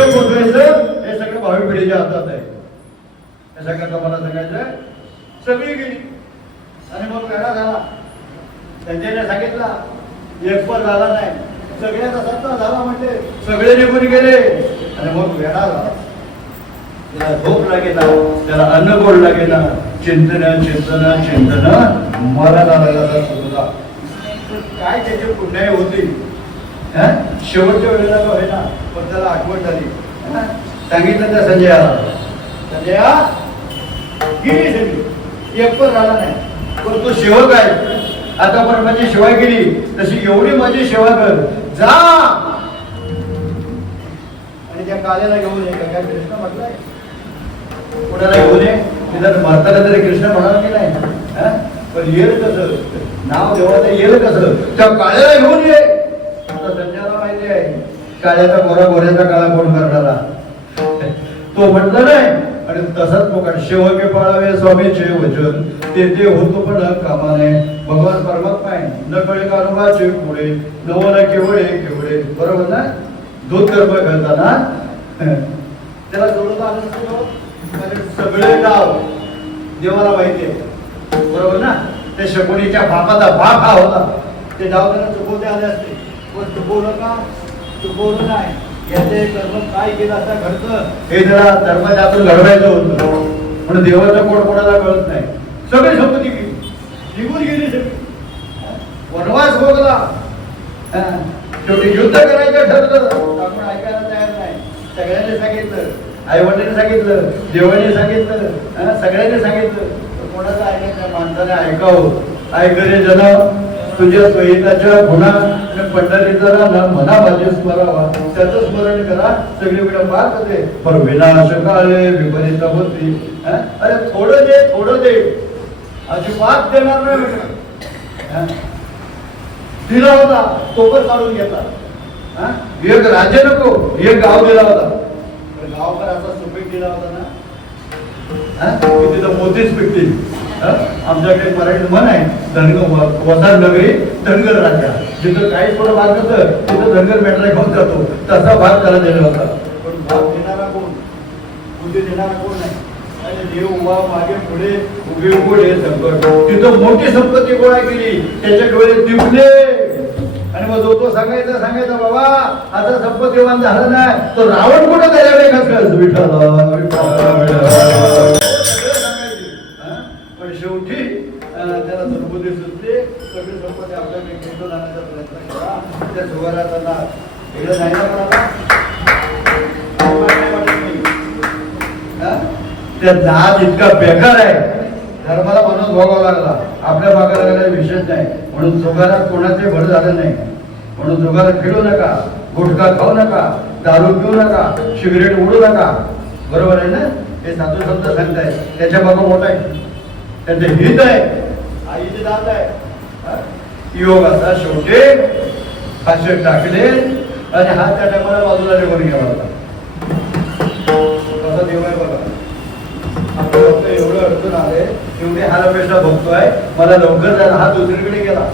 कसं पोचवायचं हे सगळं भावी पिढीच्या हातात आहे. त्याच्याकरता मला सांगायचं सगळी गेली आणि मग वेळा झाला. त्यांच्याने सांगितला एक पण झाला नाही, सगळ्याचा सत्ता झाला म्हणजे सगळे निघून गेले आणि मग वेळा झाला. त्याला झोप लागेना, त्याला अन्न गोड लागेना, चिंतन चिंतन चिंतन मराला लागला सुरुला. काय त्याची पुण्याई होती शेवटच्या वेळेला तो आहे ना, पण त्याला आठवण झाली. सांगितलं त्या संजयाला, संजया गेली सगळी, एक पण राहिला नाही. पण तो सेवक आहे, आता पण माझी सेवा केली तशी एवढी माझी सेवा कर जा. आणि त्या काल्याला घेऊन ये. काय कृष्ण म्हटलंय, कोणाला घेऊन ये. निदान भारताला तरी कृष्ण म्हणाला की नाही, पण येईल कसं, नाव देवाचं येईल कसं, त्या काळ्याला घेऊन ये. आता संजयाला माहिती आहे काळ्याचा गोरा गोऱ्याचा काळा कोण करणारा. तो म्हटलं नाही आणि तसाच पोकाट शेवके पाळावे स्वामीचे वचन ते होतो पण कामाने. भगवान परमात्मा आहे न कळे कानुबाचे पुढे नवला केवळे केवळे. बरोबर ना. दूध गर्भ घालताना त्याला जोडून आलं सगळे डाव देवाला माहिती आहे. बरोबर ना. त्या शकुनीच्या बापाचा बाप हा होता. ते डाव त्यांना चुकवते आले असते, पण चुकवलं का, चुकवलं नाही. याचे कर्म काय केलं असता घडतं हे जरा धर्माच्यातून घडवायचं होतं. पण देवाचा कोण कोणाला कळत नाही. सगळी संपत्ती गेली, निघून गेली सगळी. वनवास भोगला, शेवटी युद्ध करायचं ठरलं. आपण ऐकायला तयार नाही. सगळ्यांनी सांगितलं, आई वडिलांनी सांगितलं, देवाने सांगितलं, सगळ्यांनी सांगितलं. कोणाचं ऐकायचं, माणसाने ऐकावं. ऐकले जन तुझ्या स्वहिताच्या गुन्हा पंढरीचा राम मना माझे स्मरावा. त्याचं स्मरण करा, सगळी वेळा पार होते. पण विनाश काळे विपरीत होती. अरे थोडं दे, थोडं दे, अजिबात देणार नाही. दिला होता तो पण काढून घेतला. एक राज्य नको, एक गाव दिला होता. गाव पण असा सुपीक दिला होता ना, तिथं मोतीच पिकतील. आमच्याकडे मराठी म्हण आहे, वसार नगरी धनगर राज्य. जिथं काही थोडं भाग होतं तिथं धनगर मेटला घेऊन जातो, तसा भाग त्याला दिला होता. पण भाग देणारा कोण, बुद्धी देणारा कोण नाही. आणि देव उभा मागे पुढे उभे उघडे संकट. तिथं मोठी संपत्ती गोळा केली, त्याच्या डोळे दिवले. आणि मग जो तो सांगायचा बाबा आता संपत्तीवान झाला नाही तो रावण कुठं त्याला कसं शेवटी त्याला दुर्बुद्धी सुचली. सगळी संपत्ती आपल्याकडे घेऊन आणण्याचा प्रयत्न केला. त्या सुवाराला वेळ नाही ना कोणाला. त्या नाद इतका बेकार आहे, धर्माला म्हणून भोगावा लागला. आपल्या भागाला काही विशेष नाही. म्हणून जुगारात कोणाचे भर झालं नाही. म्हणून जुगारात खेळू नका, गुटखा खाऊ नका, दारू पिऊ नका, सिगरेट उडू नका. बरोबर आहे ना. हे साधू संत सांगताय, त्याच्या बाबा मोठा आहे, त्याचे हित आहे, आईचे दात आहे. योग असा शेवटी फाशी टाकले आणि हा त्या टायमाला बाजूला निघून गेला होता. कसा देव आहे बघा. आपलं भक्त एवढं अडचण आले, एवढे हारापेक्षा बघतोय, मला लवकर जायला हा दुसरीकडे गेला.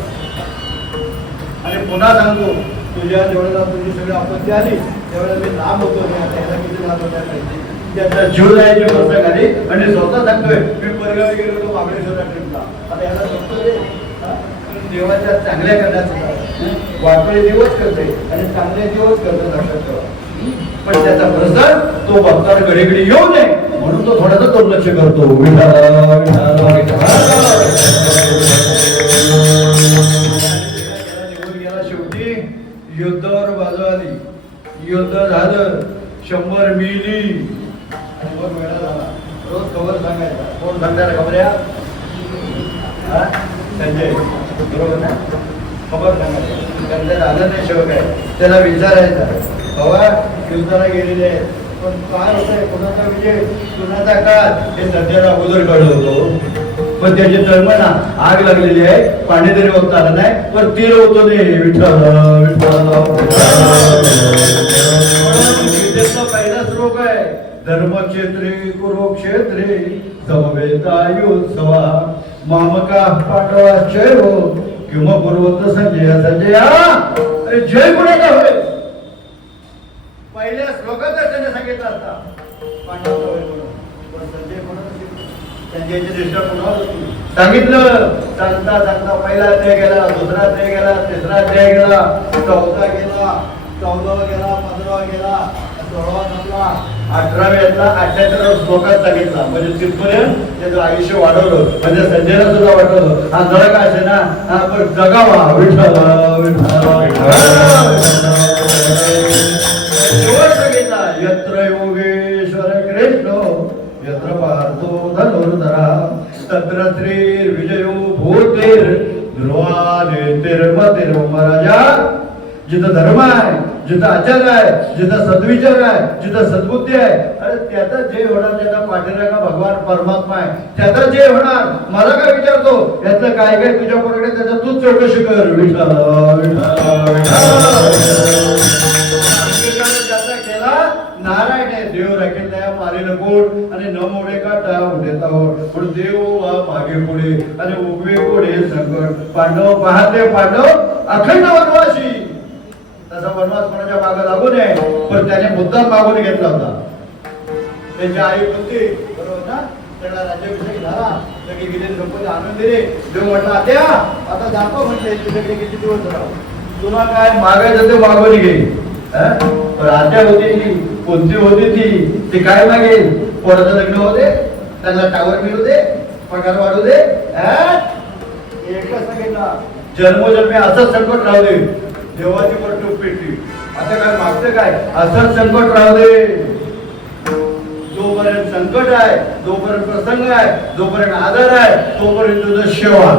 आणि पुन्हा सांगतो, तुझ्या जेवढ्याला तुझी सगळी आपत्ती आली त्यावेळेला मी लांब होतो. किती लांब होत्या पाहिजे त्याचा जीव जायची गोष्ट झाली. आणि स्वतः सांगतोय मी परगावी गेलो होतो महाबळेश्वरला ट्रिपला. आता याला सांगतोय देवाच्या चांगल्या करण्याचा वाटोळे दिवस करते आणि चांगले दिवस करतो लक्षात ठेवा. पण त्याचा प्रसार तो भक्ताला घडी येऊ नये म्हणून तो थोडासा दुर्लक्ष करतो. शेवटी युद्धावर बाजू आली, युद्ध झालं, 100 मिली आणि मग वेळा झाला. रोज खबर सांगायचा. कोण सांगताना खबऱ्या संजय, बरोबर ना. खबर सांगायचं. त्यांच्या झालं नाही शेवट आहे, त्याला विचारायचा बाबा युद्धाला गेलेले आहेत, पण काय होतंय, कोणाचा विजय कुणाचा काळ हे सध्याला अगोदर कळलं होतो. पण त्याची तळमळा आग लागलेली आहे, पाणी तरी बघता आलं नाही, पण तीर होतो नाही. विठ्ठल पहिला श्लोक आहे, धर्मक्षेत्री कुरुक्षेत्री समवेतायुत्सवा मामका पाठवाश्चय किंवा पूर्वत संजय. संजया अरे जय कुणाचा होय. पहिल्या श्लोकात त्याने सांगितलं असता पांडवांचा वैर म्हणून. पण संजय म्हणत असेल, संजयची निष्ठा कोणावर होती? सांगितलं. सांगता सांगता पहिला अध्याय गेला, दुसरा अध्याय गेला, तिसरा अध्याय गेला, 14 गेला, 14वा गेला, 15वा गेला, 16वा संपला, 18व्यातला 78 श्लोकात सांगितला. म्हणजे तिथपर्यंत त्याचं आयुष्य वाढवलं. म्हणजे संजयला सुद्धा वाटवलं हा जळ का असे ना, हा पण जगावा विठ्ठल सांगितला. यत्र योगेश्वर कृष्ण यत्र पार्थो धनुर्धरा तत्र श्रीर्विजयो भूतेर ध्रुवा नेतिर्मतिर्मराजा. जिथं धर्म आहे, जिथं आचार आहे, जिथं सद्विचार आहे, जिथं सद्बुद्धी आहे, अरे त्याचा जे होणार, त्याचा पाठीराखा भगवान परमात्मा आहे, त्याचा जे होणार. मला काय विचारतो यातलं काय काय तुझ्या पोराकडे, त्याचा तूच चौकशी कर. विठ्ठल ज्याचा केला नारायण आहे. देव राखेल त्या मारे नकोड आणि न मोडे काटा उठेता पण देव मागे पुढे आणि उभे पुढे संकट. पांडव पाहते पांडव अखंड वनवासी. तसा वनवास कोणाच्या मागे लागू नये, पण त्याने मुद्दाम मागून घेतला होता. त्यांची आई होती बरोबर ना, त्याला राज्याभिषेक झाला, सगळे गेले गणपती आणून दिले. देव म्हटला आत्या आता जातो म्हटले, तुझ्याकडे किती दिवस राहू, तुला काय मागायचं ते मागून घे. पण आत्या होती ती कोणती होती ती काय मागेल? पोराचं लग्न होते, त्यांना टावर मिळू दे, पगार वाढू दे. एकच सांगितला जन्मोजन्मी असंच संकट राहू दे. देवाची पण टोप पेटली. आता काय मागतं काय? असंच संकट राहू दे. जोपर्यंत संकट आहे, जोपर्यंत प्रसंग आहे, जोपर्यंत आदर आहे, तोपर्यंत तुझं सेवा,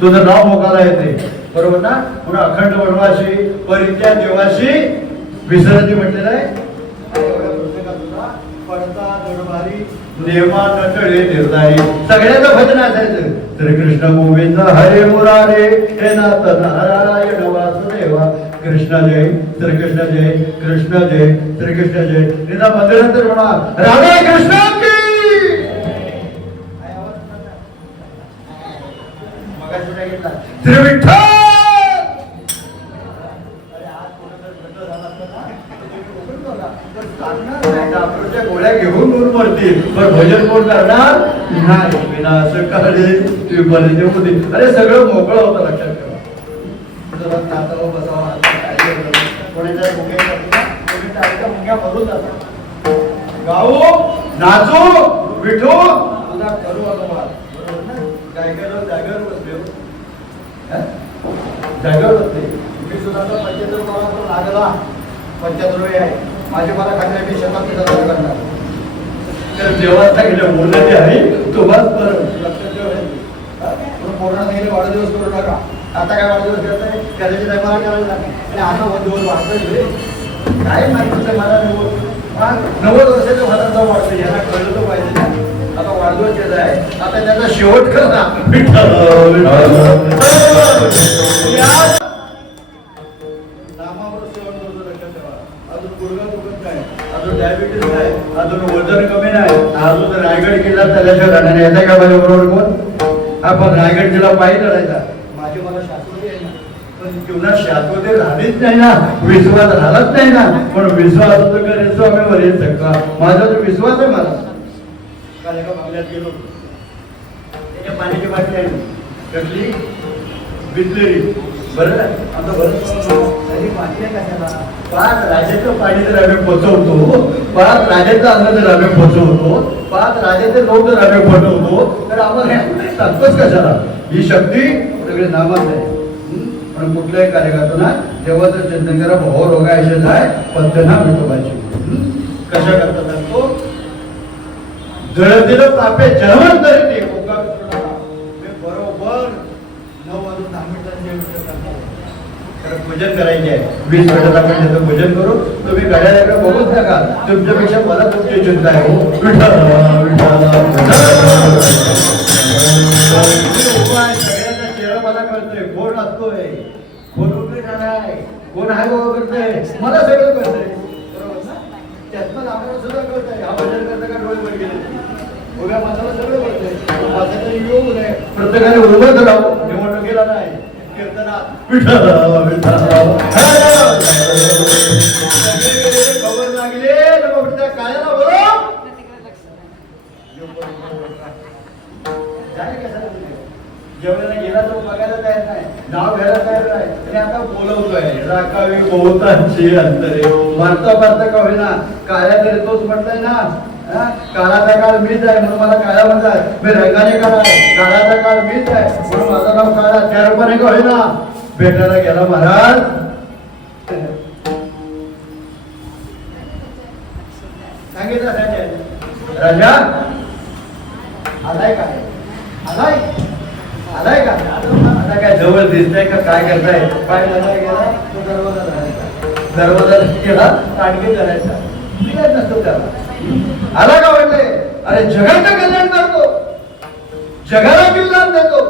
तुझं नाव मोकाला येते. बरोबर ना? पुन्हा अखंड वनवासी परित्याग देवाशी विसरती म्हटलेलं आहे. पडता जोडभारी नेमा नटळे निर्धारी. सगळ्याचं भजन असायचं. श्रीकृष्ण गोविंद हरे मुरारे हे नाथ नारायण वासुदेवा. कृष्ण जय श्रीकृष्ण जय, कृष्ण जय श्रीकृष्ण जय. निदा मंदिरानंतर म्हणा राधे कृष्ण की. मगाशी काय घेतला? श्री विठ्ठल. गोळ्या घेऊन दूर पडतील, पण भजन कोण करणार नाही. विनाश काळे अरे सगळं मोकळं होतं. लक्षात ठेवा. नाचावं बसावं कोणाच्या मुंग्या भरून जातात. गाऊ नाचू विठू तुझा करू अगोबार. बरोबर ना? काय काय लोक जागेवर बसले, जागेवर बसले. मी सुद्धा 75 मला लागला. 75 आहे माझे. मला खाल्ले मी शेतात करणार. तर जेव्हा सांगितलं बोलणं जे आहे तुम्हाच लक्षात ठेवा. पूर्ण गेले वाढदिवस करू नका. आता काय वाढदिवस करताय? त्याच्या टायमाला करायला आणि आता दिवस वाढतोय. काय माहिती मला 90 वर्षाच्या भातात जाऊ वाटतं. यांना कळलं तर पाहिजे. आता वाढदिवस येत आहे, आता त्याचा शेवट करा. अजून डायबिटीस नाही, अजून वजन कमी नाही, अजून रायगड किल्ला त्याच्याशिवाय राहणार येते का माझ्या बरोबर कोण? आपण रायगड किल्ला पाहिजे लढायचा. माझी मला शाश्वती आहे ना, पण जीवनात शाश्वती राहिलीच नाही ना, विश्वास राहिलाच नाही ना. पण विश्वास होतो का रे स्वामीवर येत शकता. माझा तो विश्वास आहे. मला काल एका बंगल्यात गेलो, त्याच्या पाण्याची बाटली आहे कसली बिसलेरी. बरं आता बरं पाणी आहे कशाला? 5 राजाचं पाणी जर आम्ही पोचवतो, 5 राजाचं अन्न जर आम्ही पोचवतो, 5 राजाचे लोक जर आम्ही पोचवतो, तर आम्हाला सांगतोच कशाला? ही शक्ती सगळे नामात आहे. पण कुठल्याही कार्य करताना तेव्हा तर चिंतन करा भाव रोगायचे आहे पद्धना विठोबाची. कशा करता सांगतो? जळतील तापे जन्म तरी ते बरोबर 9 वाजून 10 मिनिटांचे पूजन करायचे आहे. 20 मिनिटात आपण त्याचं पूजन करू. तुम्ही घड्याळाकडे बघूच नका. तुमच्यापेक्षा मला तुमची चिंता आहे. सगळ्यांचा चेहरा मला कळतोय. कोण असतोय, कोण उठे आहे, कोण हाय बाबा करतोय, मला सगळं कळतंय. बरोबर ना? त्यातनं आपल्याला सुद्धा कळतंय हा भजन करता का डोळे वर गेले. उभ्या माणसाला सगळं कळतंय. माझ्याकडे येऊ नये. प्रत्येकाने उभं करावं. निवडणुकीला नाही, खबर लागले पण त्या काळ्याला बोलव. जेवणाला गेला तो बघायला तयार नाही, नाव घ्यायला तयार नाही, आणि आता बोलवतोय. राखावी बहुतांची अंतरे, मारता मारता का होईना काळ्या तरी तोच म्हटलाय ना. काळाचा काळ मीच आहे म्हणून मला काळा म्हणतात. मी रंगाने काळा आहे, काळाचा काळ मीच आहे म्हणून माझं नाव काळा. त्या रूपाने का होईना भेटायला गेला महाराज. सांगितलं राजा आलाय काय, आलाय आलाय का, आता काय जवळ दिसतंय का, काय करताय, पाय धरायला गेला तो दरवाजा धरायचा, दरवाजा केला ताडगी धरायचा, काय नसतो त्याला. आला का वाटले, अरे जगाचं कल्याण करतो, जगाला किल्लान देतो,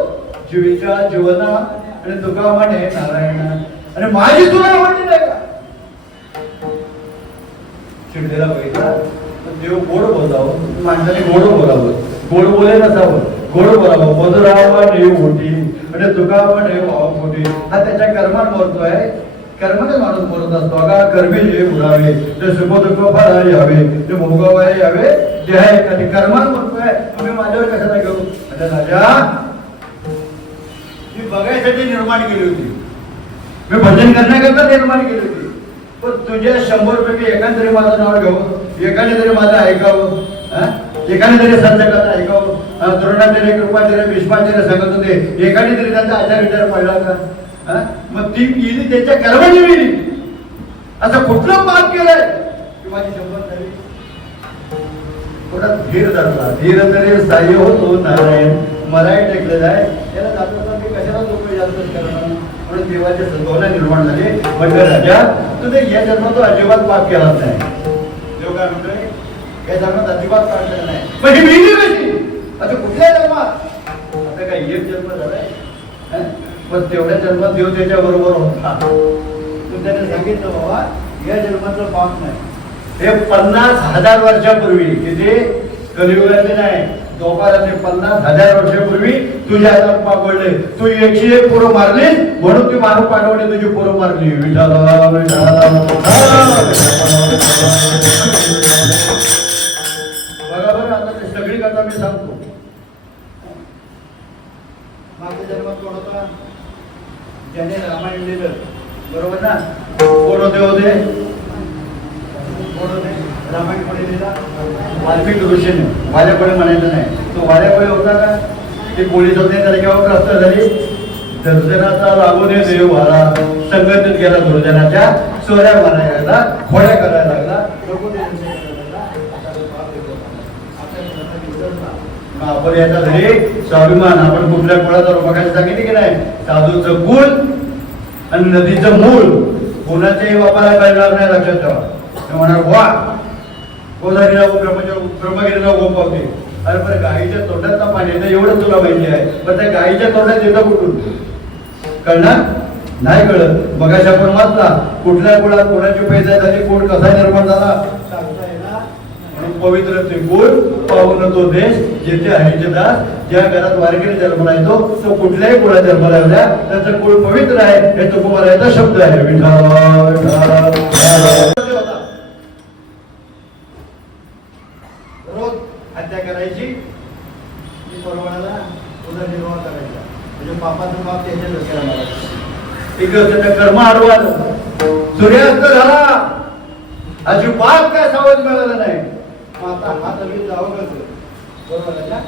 जीवीच्या जीवना आणि तुका म्हणे नारायण, आणि माझी तुला आवडली नाही का. शिर्डीला बघितला देव गोड बोलावं, माणसाने गोड बोलावं, गोड बोले नसावं, गोड बोलावं. मधुरावा देव मोठी म्हणजे तुका म्हणे भाव मोठी. हा त्याच्या कर्मात बोलतोय, कर्माने माणूस बोलत असतो. अगा कर्मे जे उडावे ते सुख दुःख फळ यावे ते भोगावे यावे जे आहे का ते कर्मात बोलतोय. तुम्ही माझ्यावर कशाला घेऊ म्हणजे राजा मी बघायसाठी निर्माण केली होती, मी भजन करण्याकरता निर्माण केली होती. पण तुझ्या 100 पैकी एकाने तरी माझं नाव घ्यावं, एकाने तरी माझं ऐकावं, एकाने तरी संतकाचं ऐकावं. द्रोणाचार्य कृपाचार्य भीष्माचार्य सांगत होते, एकाने तरी त्यांचा आचार विचार पडला का. मग ती गेली त्याच्या कर्माने गेली. असं कुठलं पाप केलंय की माझी 100 झाली. कुठं धीर धरला, धीर तरी साह्य होतो नारायण. मराठी टेकलेला आहे त्याला जाता मी कशाला लोक जास्त करणार म्हणून देवाचे सद्भावना निर्माण झाले. म्हणजे राजा तुझे या जन्मात तो अजिबात पाप केलाच नाही. देव काय म्हणतोय, या जन्मात अजिबात पाप केला नाही. म्हणजे मी कशी आता कुठल्या जन्मात, आता काय एक जन्म झालाय पण तेवढ्या जन्मात देव त्याच्या बरोबर होता. तू त्याने सांगितलं बाबा या जन्माचं पाप नाही. हे 50,000 वर्षापूर्वी किती कलियुगातले नाही दोघांचे 50,000 वर्षापूर्वी तुझ्या हातात पाप पडले. तू 101 पोरं मारली म्हणून ती मारून पाठवणे तुझी पोरं मारली. विठाला बघा बरं आता ते सगळी कथा मी सांगतो. मागच्या जन्मात कोण होता, ज्याने रामायण लिहिलं बरोबर ना. कोण होते रामायण कोणी लिहिला, वाल्मिकी ऋषीने. वाऱ्यापुढे म्हणायचं नाही, तो वाऱ्यापुढे होता का. ते पोलीस होते त्याला केव्हा ग्रस्त झाली, दुर्जनाचा लागून देव वारा संघटित केला. दुर्जनाच्या चोऱ्या मारायला लागला, खोड्या करायला लागला. आपण याचा घरी स्वाभिमान, आपण कुठल्या कुळाचा बघायला सांगितले की नाही. साधूचं कुल आणि नदीचं मूळ कोणाच्याही बापाला कळणार नाही, लक्षात ठेवा. म्हणा वा गोदारीला ब्रह्मगिरीला गोपावते. अरे पण गाईच्या तोंडात पाणी येतं एवढं तुला माहिती आहे, पण त्या गाईच्या तोंडात येतं कुठून कळणार नाही कळत. मगाशी आपण वाचला कुठल्या कुळात कोणाची पैदा झाली, कोण कसा निर्माण झाला सांगता येणार. म्हणून पवित्र ते कुळ पावन तो देश जेथे हरीचे दास. ज्या घरात वारकरी जन्माला येतो तो कुठल्याही कुळात जन्माला येऊ द्या, त्याचं कुळ पवित्र आहे हे तुकोबाराचा शब्द आहे. रोज हत्या करायची, परवानाला उदरनिर्वाह करायचा, म्हणजे पापाचं पाप त्याच्या डोक्याला मारायचं. एक दिवस त्याच्या कर्म आडवा सूर्यास्त झाला, अजिबात काय सावध मिळालं नाही. आता हात अगदी जावं कसं बरोबर आहे ना.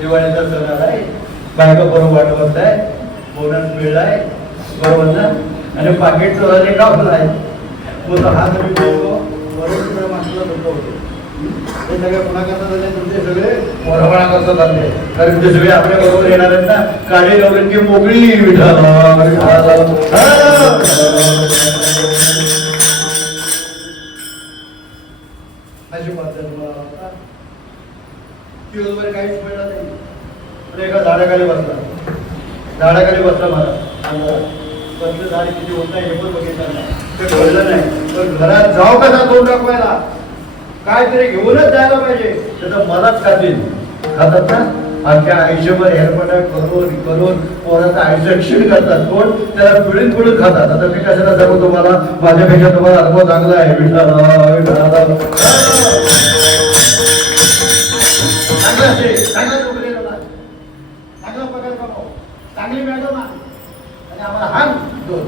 दिवाळीचा सण आलाय, बायका बरोबर वाटवत आहे, बोनस मिळलाय बरोबर ना, आणि पाकिट चोराने कापलाय. मग हात मी बोलतो बरोबर माणसाला धोका होतो. हे सगळे पुन्हा करता झाले, तुमचे सगळे मोरबळा करता झाले, कारण ते सगळे आपल्या बरोबर येणार आहेत ना. काळी नवऱ्यांची मोकळी अशी पद्धत दिवसभर काहीच मिळणार नाही. पण एका झाडाखाली बसला, झाडाखाली बसला मला बसलं झाड किती होत नाही हे पण बघितलं नाही, ते कळलं नाही. पण घरात जाऊ कसा तोंड दाखवायला, काहीतरी घेऊनच जायला पाहिजे. त्याचं मलाच खातील, खातात ना अख्ख्या आयुष्यभर हेरपटा करून करून पोराचं आयुष्य क्षीण करतात. कोण त्याला पिळून पिळून खातात. आता मी कशाला सांगू तुम्हाला, माझ्यापेक्षा तुम्हाला अनुभव चांगला आहे. चांगला नोकरी लावा, चांगला पगार कमाव, चांगली मॅडम आणि आम्हाला हान दोन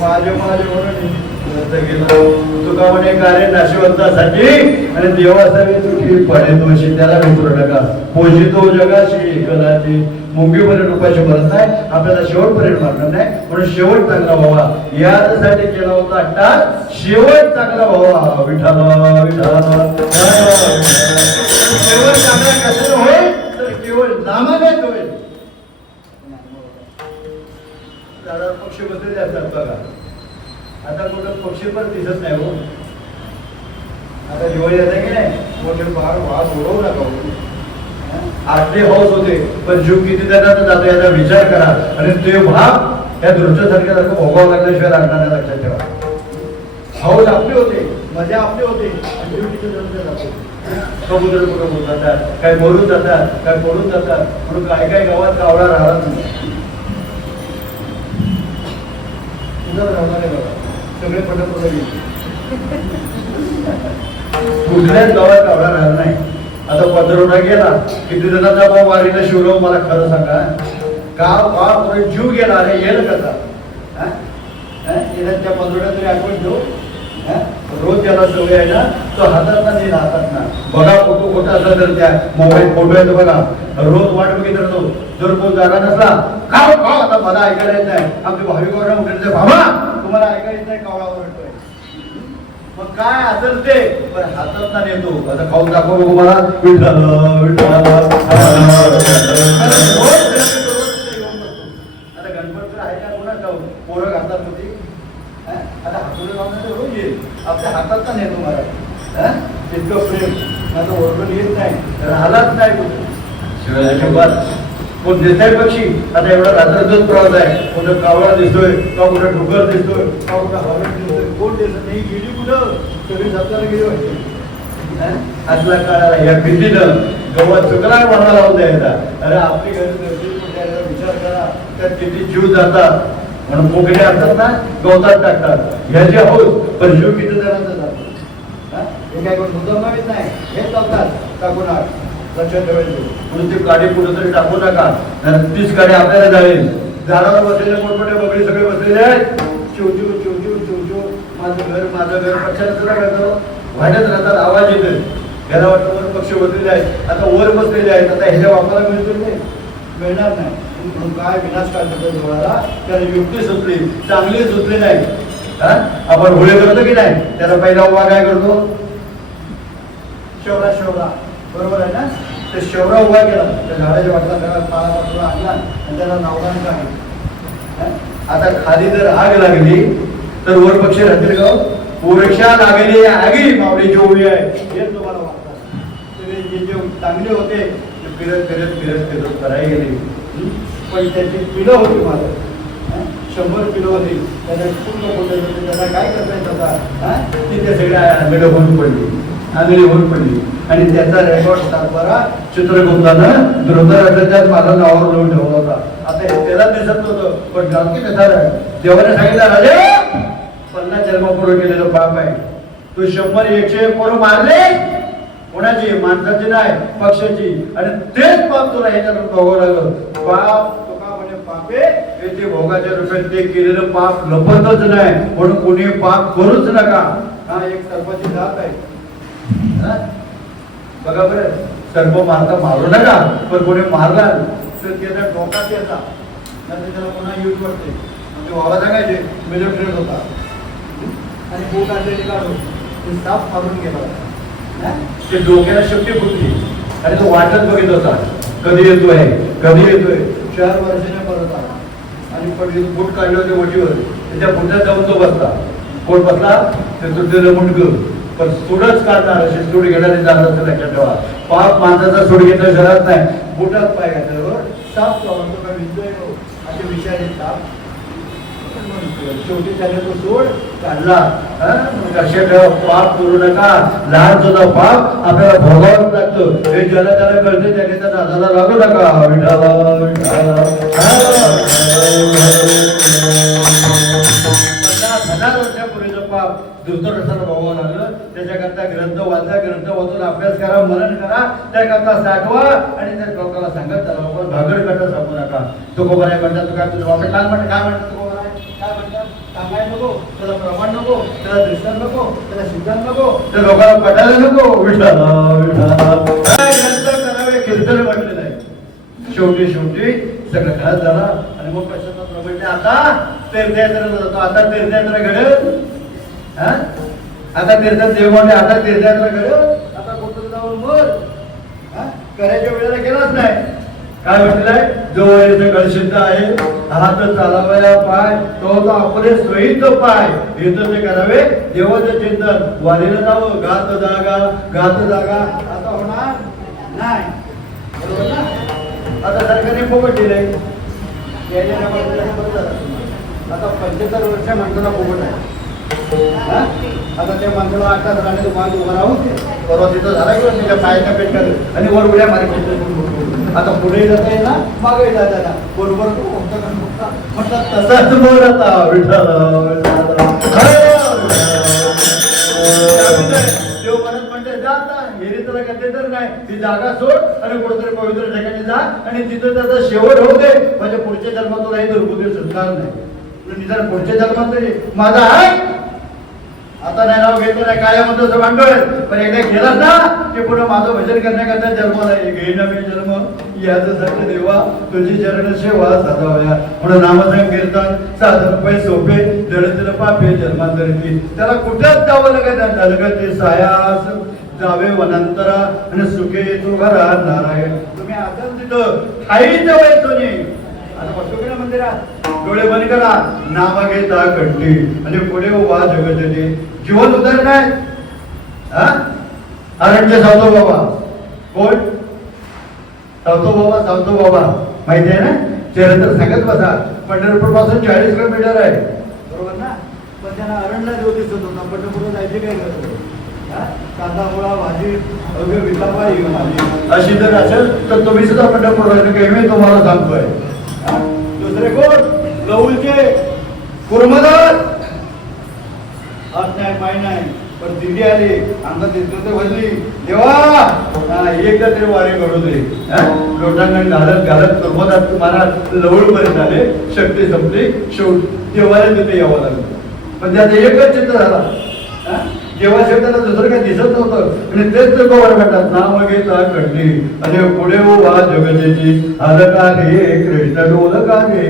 माझे माझे म्हणून तुका म्हणे कार्य नाशिवंतासाठी आणि देवासाठी तुझी पडे दोषी त्याला विसरू नका. पोषितो जगाशी कलाची मुंगीपर्यंत उपाशी मरत नाही, आपल्याला शेवटपर्यंत मारणार नाही. म्हणून शेवट चांगला व्हावा यासाठी केला होता अट्टा, शेवट चांगला व्हावा. विठाला विठाला शेवट चांगला कशाला होईल तर केवळ नामाने होईल. दादा पक्ष बसलेले असतात बघा, आता कुठं पक्षी पण दिसत नाही हो. आता दिवाळी येते की नाही, मोठे फार वाद उडवू नका. आपले हौस होते पण जीव किती जणांना जातो याचा विचार करा. आणि ते भाग या दृष्टीसारख्या भोगावं लागल्याशिवाय लागणार नाही, लक्षात ठेवा. हौस आपले होते, मजा आपले होते, आणि जीव किती जणांना जातो. समुद्र कुठं बोलून जातात, काय बोलून जातात, काय पडून जातात. म्हणून काय काय गावात कावळा राहणार नाही. सगळे पंढरपूरला कुठल्याच गावात कावळा राहणार नाही. आता पंधरवडा गेला, किती जणांचा भाऊ वारीला शिवराव मला खरं सांगा, गाव जीव गेला अरे येईल कसा. त्या पंधरवड्यात तरी आठवण ठेवू. रोज ज्याला सवय आहे ना तो हातात ना नाही राहतात ना. बघा फोटो खोटा असला तर त्या मोबाईल फोटो येतो बघा, रोज वाट बघित राहतो. जर कोण जागा नसला खाव खाव, आता मला ऐकायला येत नाही. आमच्या भाविकांना म्हटलं बाबा तुम्हाला ऐकायला येत नाही, कावळा ओरडतोय. मग काय असेल ते पण हातात ना नेतो. आता खाऊन दाखव बघू मला. विठ्ठल विठ्ठल. आता गणपती आहे का कोणा जाऊ पोरं घालतात होती. आता हातून लावण्याचं रोज येईल, आपल्या हातात का नेतो मला. इतकं प्रेम माझं ओरडून येत नाही, राहिलाच नाही कुठे. कोण दिसतंय पक्षी, आता एवढा रात्रच प्रवास आहे. कुठं कावळा दिसतोय का, कुठं डुकर दिसतोय का, कुठं हरण दिसतोय, कोण दिसत नाही. गेली कुठं सगळी जाताना गेली वाटते. असला काळाला या भीतीनं गवत चुकला म्हणा लावून द्यायचा. अरे आपली घरी विचार करा, त्यात किती जीव जातात. म्हणून मोकळे असतात ना गवतात टाकतात. ह्याचे हौस पण जीव किती जणांचा जातो. हे काय कोण मुद्दाम माहित नाही, हे चालतात टाकून आठ. लक्षात ठेवायचं. म्हणून ती गाडी कुठं तरी टाकू नका, तीच गाडी आपल्याला जाईल. झाडावर बसलेले मोठमोठे बगडी सगळे बसलेले आहेत. चिवचिव चिवचिव चिवचिव माझं घर पक्षाला सुद्धा करतो वाढत राहतात, आवाज येतोय. ह्याला वाटतं वर पक्ष बसलेले आहेत, आता वर बसलेले आहेत. आता ह्याच्या वापराला मिळतो नाही, मिळणार नाही. म्हणून काय विनाश काढतो डोळ्याला, त्याला युक्ती सुचली, चांगली सुचली नाही. आपण होळी करतो की नाही, त्याला पहिला उभा काय करतो, शेवरा शेवरा, बरोबर आहे ना. ते शेवरा उभा केला, त्या झाडाच्या वाटला त्याला पाला आणला आणि त्याला नावगान काढला. आता खाली जर आग लागली तर वर पक्षी राहतील का. पुरेशा लागली आगी मावळी जेवढी आहे हे तुम्हाला वाटतात. जे जे चांगले होते ते फिरत फिरत फिरत फिरत करायला गेले. पण त्याची पिलं होती माझं 100 किलो होती. त्याला पूर्ण होते, त्याला काय करता येत होता. ती त्या सगळ्या मेढ होऊन पडली, आंधळी होऊन पडली. आणि त्याचा रेकॉर्ड सातबारा चित्रगुप्तानं धृतराष्ट्राच्याच माझा नावावर लिहून ठेवला होता. आता हे त्याला दिसत नव्हतं, पण नक्की कसा देवाने सांगितलं राजे 50 जन्मपूर्व केलेलं पाप आहे. तू 100 101 पोरं मारले, कोणाची, माणसाची नाही पक्षाची, आणि तेच पाप तुला ह्याच्यातून भोगावं लागलं. पाप तुका म्हणजे पापे येते भोगाच्या रूपात. ते केलेलं पाप लपतच नाही, म्हणून कोणी पाप करूच नका. हा एक सर्पाची जात आहे बघा बरं. सर्प मारता मारू नका, पण कोणी मारला तर त्याचा डोकाच याचा नाही, त्याला पुन्हा यूज करते. म्हणजे बाबा सांगायचे मिलिटरीत होता आणि भूक आणलेली काढून ते साप मारून गेला. ते डोक्याला शक्ती फुटली आणि तो वाटत बघित होता कधी येतोय कधी येतोय. 4 वर्षाने परत आला आणि पडली बूट काढले होते वटीवर. त्याच्या बुटात जाऊन तो बसला. कोण बसला, ते तुटलेलं बुट घेऊन. पण सूडच काढणार, असे सूड घेणारे जात असं लक्षात ठेवा. पाप माणसाचा सूड घेतला घरात नाही, बुटात पाय घातल्यावर साप म्हणतो का विजय असे विषारी साप शेवटी त्याने तो सोड काढला. लक्षात ठेवा, पाप करू नका. लहान सुद्धा पाप आपल्याला भोगावं लागतं. हे ज्याला त्याला कळते त्याने त्या नादाला लागू नका. वर्षापूर्वीचं पाप दुसरं रसाला भोगावं लागलं. त्याच्याकरता ग्रंथ वाचा, ग्रंथ वाचून अभ्यास करा, मनन करा, त्याकरता साठवा आणि त्या लोकांना सांगा त्याला भागड कटा सांगू नका. तुकोबा नाही म्हणतात, तू काय तुझं बाबा काय म्हणतात, काय म्हणतात तुकोबा काय म्हणतात, सांगायला नको, त्याला प्रमाण नको, त्याला दृष्टांत नको, त्याला सिद्धांत नको, त्या लोकांना पटायला नको. ग्रंथ करावे कीर्तन म्हटलेलं आहे. शेवटी सगळं घरात झाला आणि मग पश्चाताप प्रमाणे आता तीर्थयात्रा जातो. आता तीर्थयात्रा घडत, आता तीर्थ देव म्हणजे आता तीर्थयात्रा घडत. आता कुठं जाऊन मर करायच्या वेळेला केलाच नाही. काय म्हटलंय, जो गळसिद्ध आहे हात चालावया पाय तो आपले स्वहित पाय इथं ते करावे देवाचं चिंतन. वारीला जावं, घात जागा आता होणार नाही. बरोबर ना? आता सरकारने फुकट दिलंय. आता 75 वर्ष माणसाला फुकट आहे. आता त्या माणसाला 8 तास राहण्याचं मार्ग उभा राहून परवा तिथं झाला किंवा त्याच्या पायाच्या पेटकात आणि वर उड्या मार्ग. आता पुढे जाता येईल ना, मागे जाता येईल. बरोबर म्हटलं तसाच बोल आता विठ्ठल देव म्हणत म्हणते जा आता हेरी तुला करते तर नाही, ती जागा सोड आणि कुठेतरी पवित्र ठिकाणी जा आणि तिथं त्याचा शेवट होऊ दे. म्हणजे पुढच्या जन्मात तुला हे दुर्बुद्धी सुटणार नाही. निदान पुढच्या जन्मात तरी माझा आहे आता नाही नाव घेतलं नाही काय म्हणतो असं मांडोय. पण एकदा गेलास ना की पुढे माझं भजन करण्याकरता जन्माला घेईन मी जन्म याचं सत्य देवा तुझी चरण सेवा साधावया. म्हणून नामजन कीर्तन साधन पै सोपे जडतील पापे जन्मांतरी. त्याला कुठेच जावं लागत झालं ते सायास जावे वनांतरा आणि सुखे येतो घरा नारायण. तुम्ही आता तिथं ठाईच व्हायचो नाही. आता पटुकीला मंदिरात डोळे बंद करा, नाम घेता कंठी आणि पुढे वा जगजने. जीवन उदाहरण आहे. अरण्य सावतो बाबा कोण? सावतो बाबा माहिती आहे ना? चरित्र सांगत बसा. पंढरपूर पासून 40 किलोमीटर आहे. बरोबर ना? पण त्यांना अरण्यला देव दिसत होता. पंढरपूरला जायचे काय करत कांदा मुळा भाजी अवघे विकापा माझी अशी जर असेल तर तुम्ही सुद्धा पंढरपूर मी तुम्हाला सांगतोय. दुसरे कोण? लवलचे कुर्मदार. हात नाही पाय नाही पण दिंडी आली अंगात भरली. देवा एकदा तरी वारे घडू दे. लोटांगण घालत कुर्मदार तुम्हाला लवळपर्यंत आले. शक्ती संपली. शेवट देवाला तिथे यावं लागलं. पण त्यात एकच चित्त झाला. जेव्हा शब्दाला दुसरं काही दिसत नव्हतं आणि तेच लोक वर म्हणतात नाव घेता कंठी आणि पुढे वा जगजेची अलका रे कृष्ण डोलका रे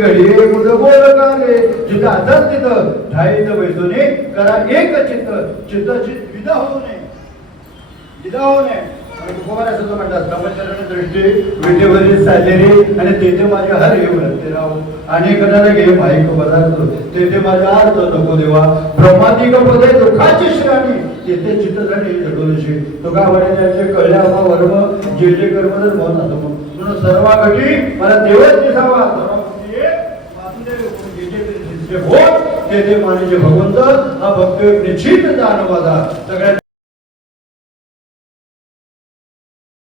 घडी कुठं बोलका रे. जिथं आताच तिथं ठाईत वैसोने करा एक चित्त विदा होऊ नये. म्हणतात समचरण दृष्टी विटेवरील साजेरी आणि तेथे माझ्या हर येऊन राहू अनेक घे माईक पदार्थ तेथे माझा अर्थ नको देवा. ब्रह्मादिक पदे दुःखाची श्राणी तेथे चित्त झाली जडोलशी. तुका वडिलांचे कळल्या वर्म जे कर्म जर मन असं म्हणून सर्व घटी मला देवच दिसावा. तेथे मानिजे भगवंत हा भक्त निश्चित जाणवादा. सगळ्या